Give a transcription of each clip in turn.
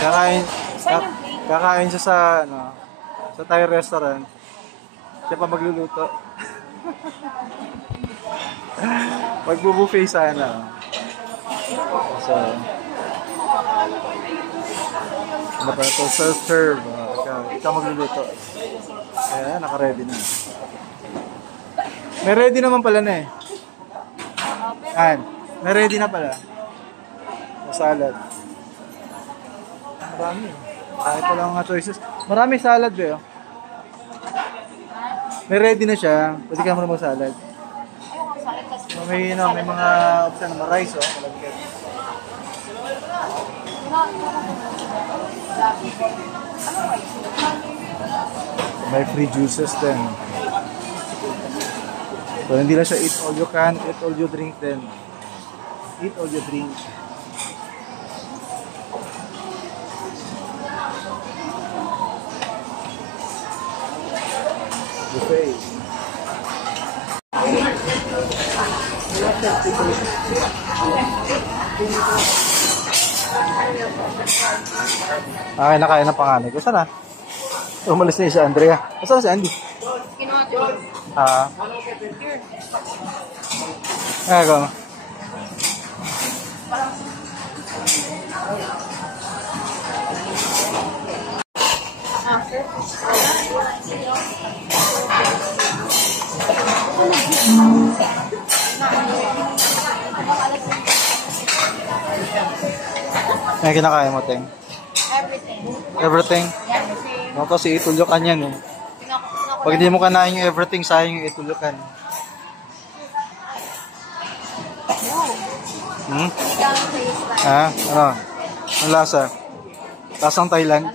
Kakain, Saan yung plate? kakain siya sa, ano, sa Thai restaurant. Siya pa magluluto. Magbubuffet sana. So, ano pa ito? Self-serve. Ikaw magluluto. Kaya, naka-ready na. May ready naman pala na eh. May ready na pala. Sa salad. Marami. Kahit wala mga choices. Marami salad eh. Oh. May ready na siya. Pwede ka muna mag-salad. May mga option na rice oh. Malagyan. May free juices din. So hindi lang siya eat all you can, eat all you drink din. Eat all you drink. Buffet. Okay, nakain ng panganay ko. Saan na? Umalis na si Andrea. Saan si Andy? Kinuha ko. Go. May kinakain mo, Teng? Everything. Everything? Everything. No, kasi itulukan yan eh. Pag hindi mo kanain yung everything, sayang yung itulukan. Ano? Ang lasa? Lasang Thailand?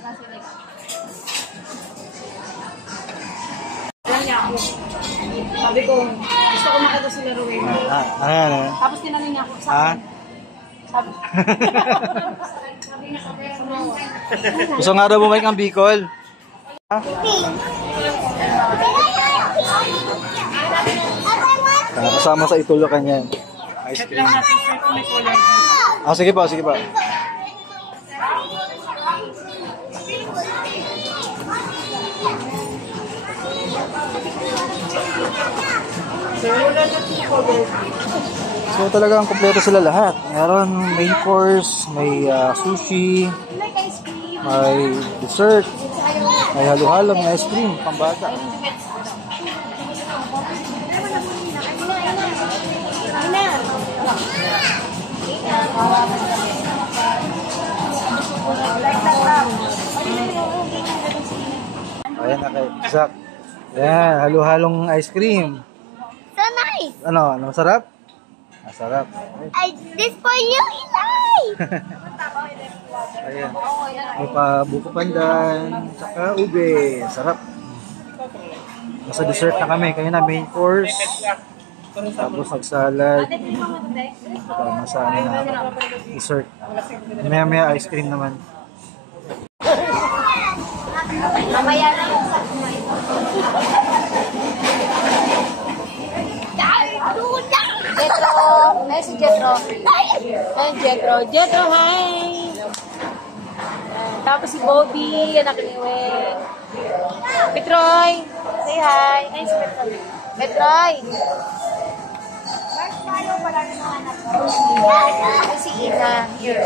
Sabi ko, gusto ko makita sila Rowena. Ano? Tapos tinanong niya ako, saan? Sabi niya, Gusto nga daw bumalik ang Bicol? Kasama sa itulukan yan. Ice cream. Sige pa, sige pa. So talagang kompleto sila lahat. Meron main course, may sushi, may dessert, may halo-halo, may ice cream, pambata. Ayan na kay Zach. Ayan, halo-halong ice cream. So nice. Ano, masarap? Masarap. This for you, Eli. Ayan. May pa buko pandan, saka ube. Sarap. Nasa dessert na kami. Kaya na main course. Tapos nag-salad. Tapos sa ano na dessert. Maya-maya ice cream naman. Mamaya na. Jetro! Ay, si Jetro. Ay, Jetro. Jetro, hi! Tapos si Bobby, anak ni Wen. Petroy! Say hi! Ay, si Petroy. Petroy! Ay, si Ina. Here.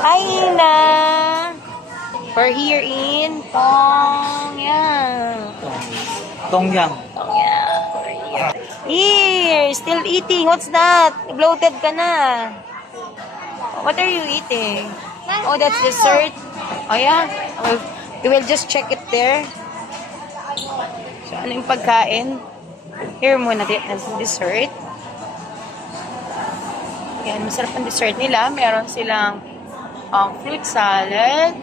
Hi, Ina! We're here in Tongyang. Tongyang. Here, still eating. What's that? Bloated ka na. What are you eating? Oh, that's dessert. Oh, yeah. We will just check it there. So, ano yung pagkain? Here muna as dessert. Yan, masarap ang dessert nila. Meron silang fruit salad.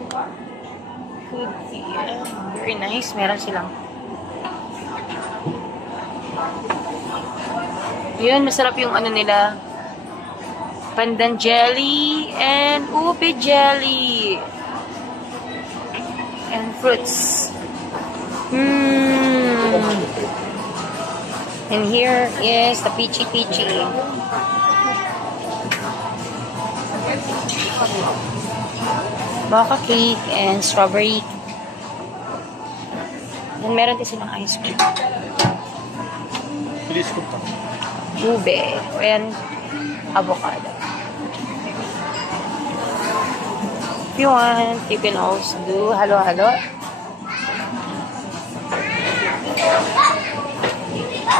Food, yeah. Very nice. Meron silang yun, masarap yung ano nila. Pandan jelly and ube jelly. And fruits. And here is the peachy peachy. Baka cake and strawberry. And meron din silang ice cream. Bilis ko pa. Ube. And avocado. If you want, you can also do halo-halo.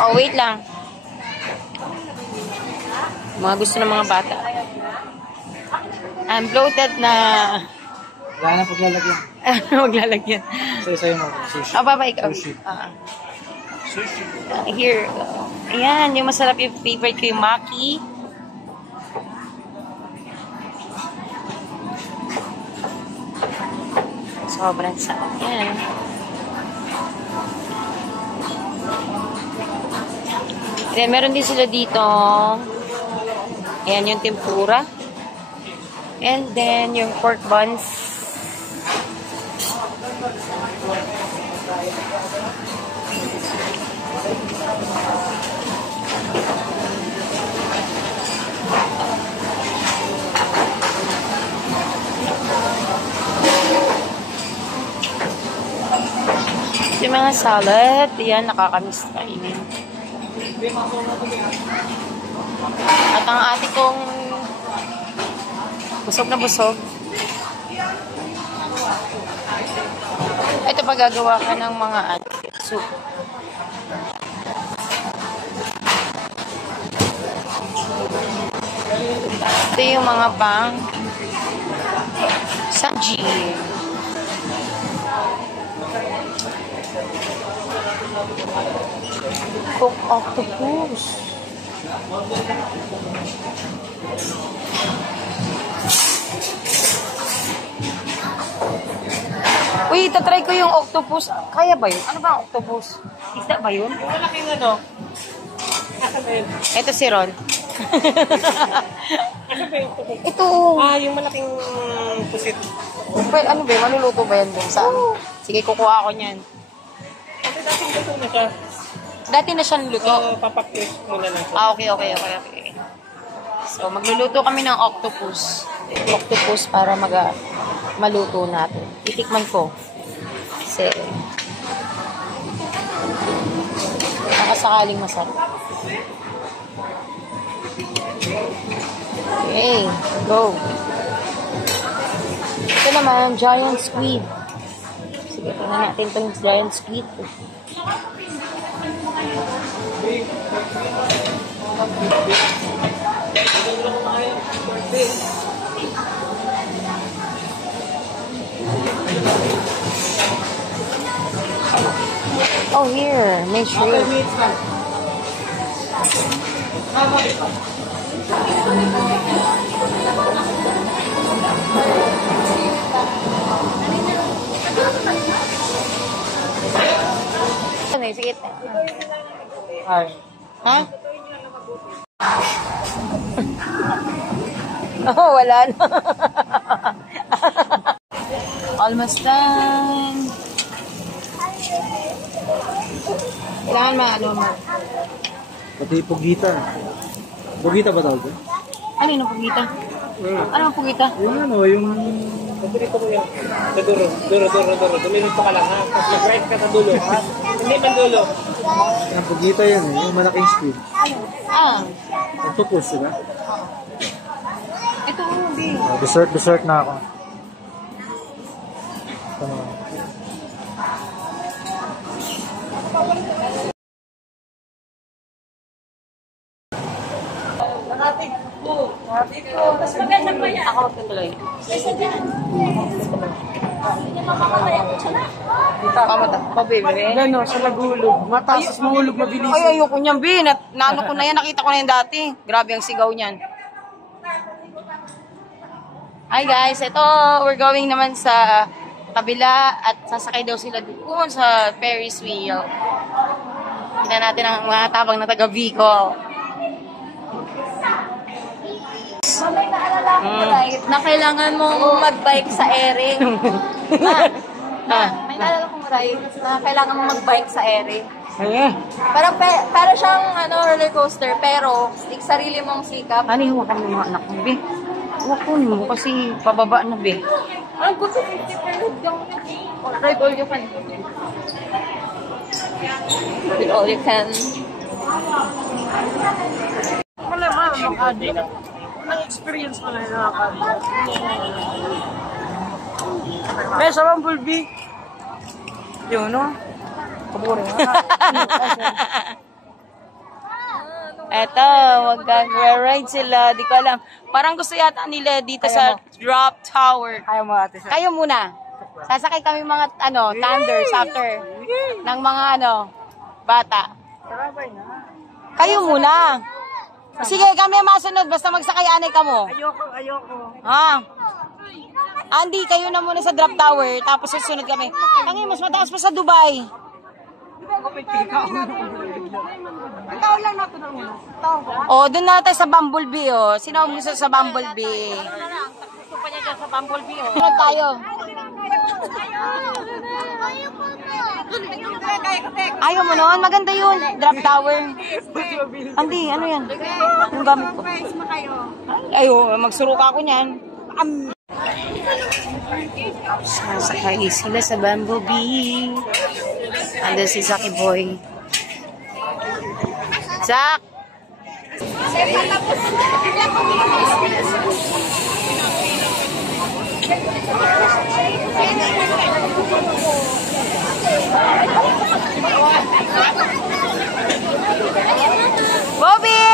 Oh, wait lang. Mga gusto ng mga bata. I'm bloated na... Wala na paglalagyan. Huwag lalagyan. Sa'yo mo. Sushi. Oh, baba ikaw. Sushi. Sushi. Here. Ayan, yung masarap yung favorite ko yung maki. Sobrang sarap. Ayan. Then, meron din sila dito. Ayan, yung tempura. And then, yung pork buns. Yung mga salad, yan, nakakamiss kainin. At ang ate kong busog na busog. Ito pagagawa ka ng mga soup. Ito yung mga bang sanji. Cooked octopus. Uy, itatry ko yung octopus. Kaya ba yun? Ano ba ang octopus? Isda ba yun? Yung malaking ano? Nasa ba yun? Ito si Ron. Nasa ba yung pusit? Ito. Yung malaking pusit. Well, ano ba yun? Maluluto ba yan dun? Saan? Sige, kukuha ako niyan. Kasi dating gusto na siya. Dati na siyang luto. Papaktis muna lang siya. Ah, okay. So, magluluto kami ng octopus. Octopus para maluto natin. Titikman ko. Kasi, nakasakaling masarap. Okay, go. Ito naman, giant squid. Sige, tingnan natin itong giant squid. Oh, here. Make sure. Sige. Hi. Ha? Oh, wala na. Almost done. Kailangan maano mo. Pati pugita. Pugita ba tawag? Ano yung pugita? Ano ang pugita? Yung ano, yung... Pagdito mo yan. Sa duro. Duminito ka lang ha. Tapos mag-right ka sa dulo ha. Hindi man dulo. Yung pugita yan eh, yung malaking squid. Ah, Octopus, diba? ito ubi. Dessert na ako. Ito na. Ako magtutuloy. Kamata. Pabebe. Gano, sa nagulog. Mataas, mahulog mabilis. Ay, ayoko niyan, Bin. Naano ko na yan. Nakita ko na yan dati. Grabe ang sigaw niyan. Hi guys, ito we're going naman sa kabila at sasakay daw sila doon sa Ferris wheel. Tingnan natin ang mga tabang na taga Bicol. May naalala ko right, na kailangan mong mag-bike sa ere. May naalala kong right, na kailangan mong mag-bike sa ere. Parang para siyang roller coaster, pero sarili mong sikap. Ano yung wakang ng mga anak mo, Bin? Wakon mo kasi pababa na be. Ang gusto 50 per head yung ride all you can. With all you can. Wala ba, makadi. Walang experience ko na yung nakakadi. May sa Bumblebee. Yun, no? Kaburi nga. Eto, mag-ride sila. Di ko alam. Parang gusto yata nila dito sa drop tower. Ayaw mo ate. Kayo muna. Sasakay kami mga thunders after ng mga bata. Kayo muna. Sige, kami ang masunod. Basta magsakay anay ka mo. Ayoko. Ha? Andy, kayo na muna sa drop tower. Tapos susunod kami. Tangin, mas mataas pa sa Dubai. Oh, doon na tayo sa Bumblebee, oh. Sino ang gusto sa Bumblebee? Gusto pa niya dyan sa Bumblebee, oh. Sunod tayo. Ayaw mo noon? Maganda yun. Drop tower. Andy, ano yan? Yung gamit ko. Ayaw, magsuruka ako niyan. Sasakay sila sa Bumblebee. Ando si Zaki Boy. Zak! Bobby!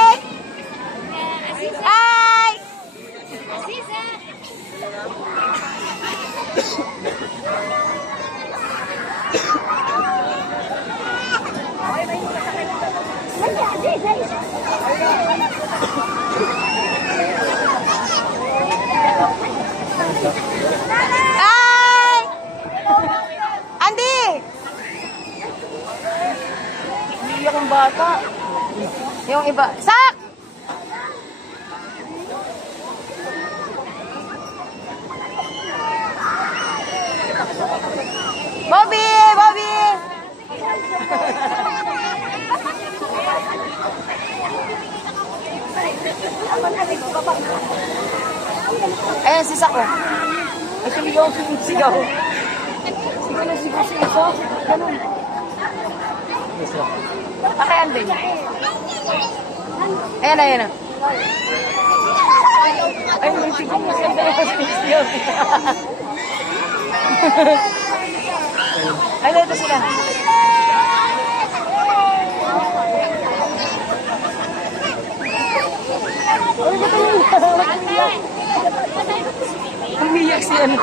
Hi! Hi! Andy! Hindi akong bata. Yung iba. Sak! Bobby! Bobby! Ayan, si Sako. Ay, sumigaw. Sigaw. Sigaw. Ganun. Okay, Andy. Ayan. Ay, may sigaw. Sigaw. Ay, dito sila. Umiyak si ano.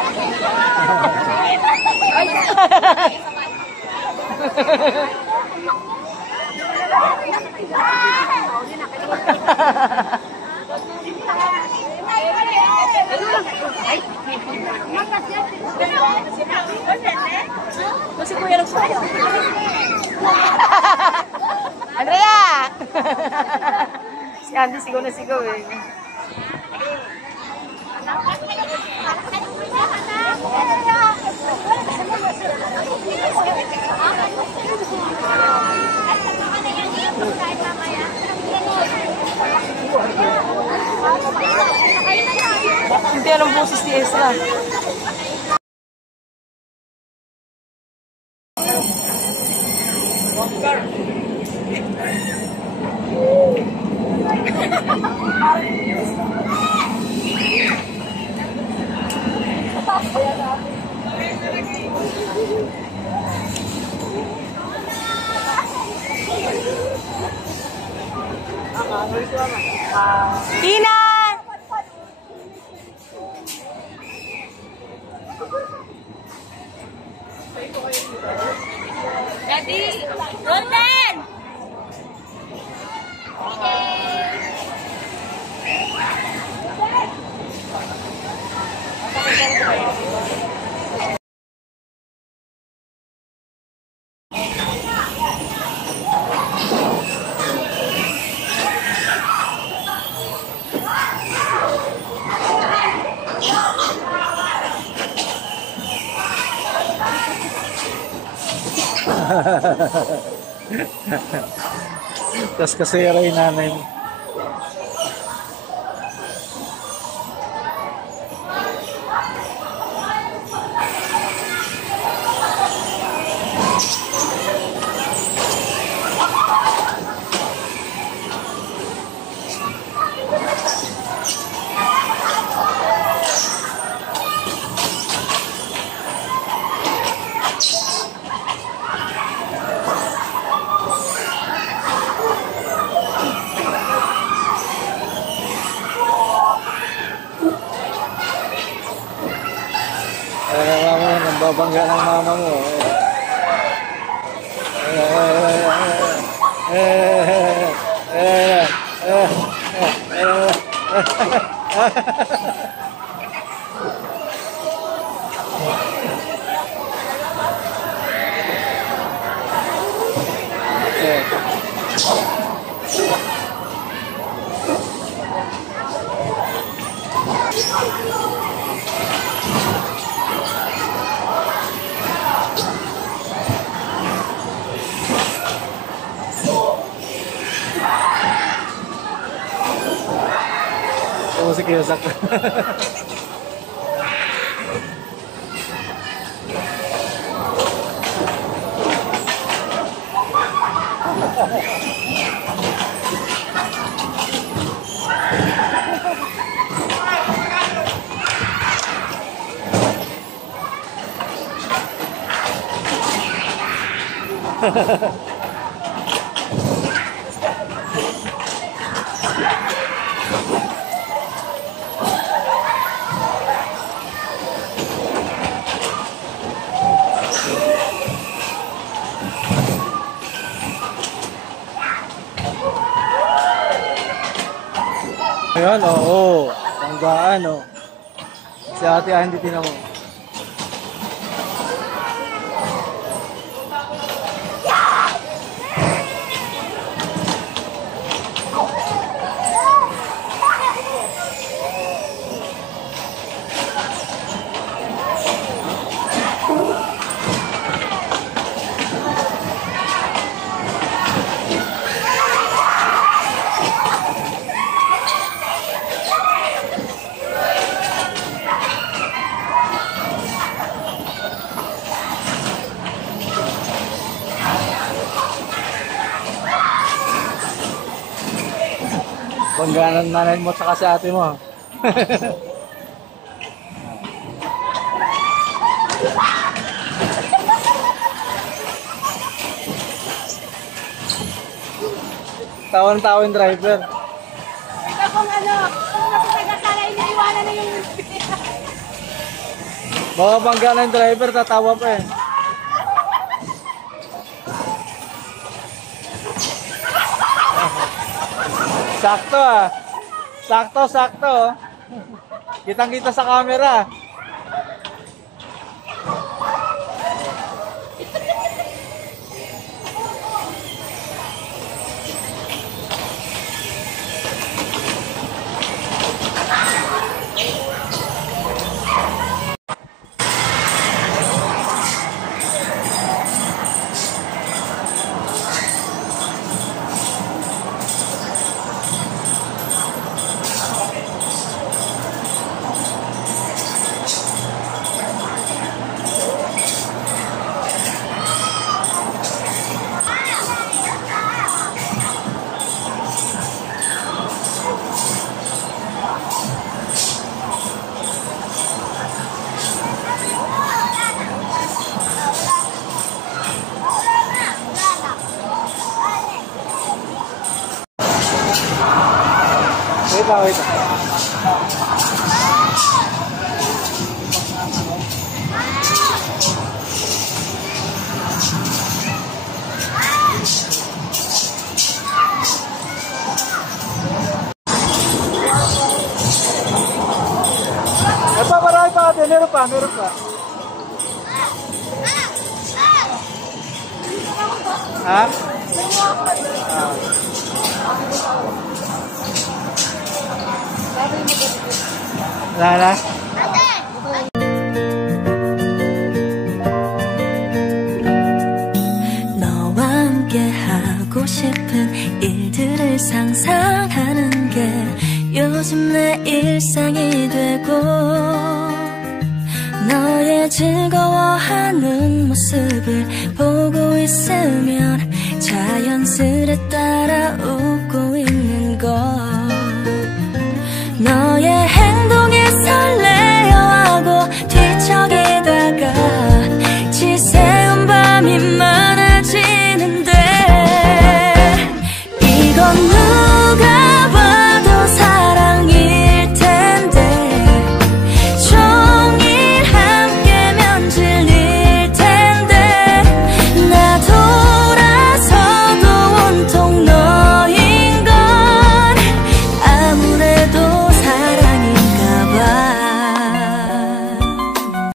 Kasi kuya lang sa'yo. Andrea! Si Andy sigaw na sigaw eh. Hindi anong boses ni Ezra. Tina! Daddy! Ronden! Tapos kasi yung nanay mo. Babangga ng mama mo. Si Kiyosak. Ayan, oo. Tanggaan, oh. Si ate hindi tinamo. Bangganan nanay mo tsaka si ate mo. Tawan-tawan driver. Ikaw kung ano, kung nasa taga-sala, iniiwanan na yung... Baka bangganan driver, tatawa pa eh. Sakto ah. Sakto, sakto. Kitang-kita sa camera. Wait lang, wait lang. Ito, marami pa ate. Meron pa, meron pa. Ha? Lala? 너와 함께 하고 싶은 일들을 상상하는 게 요즘 내 일상이 되고 너의 즐거워하는 모습을 보고 있으면 자연스레 따라오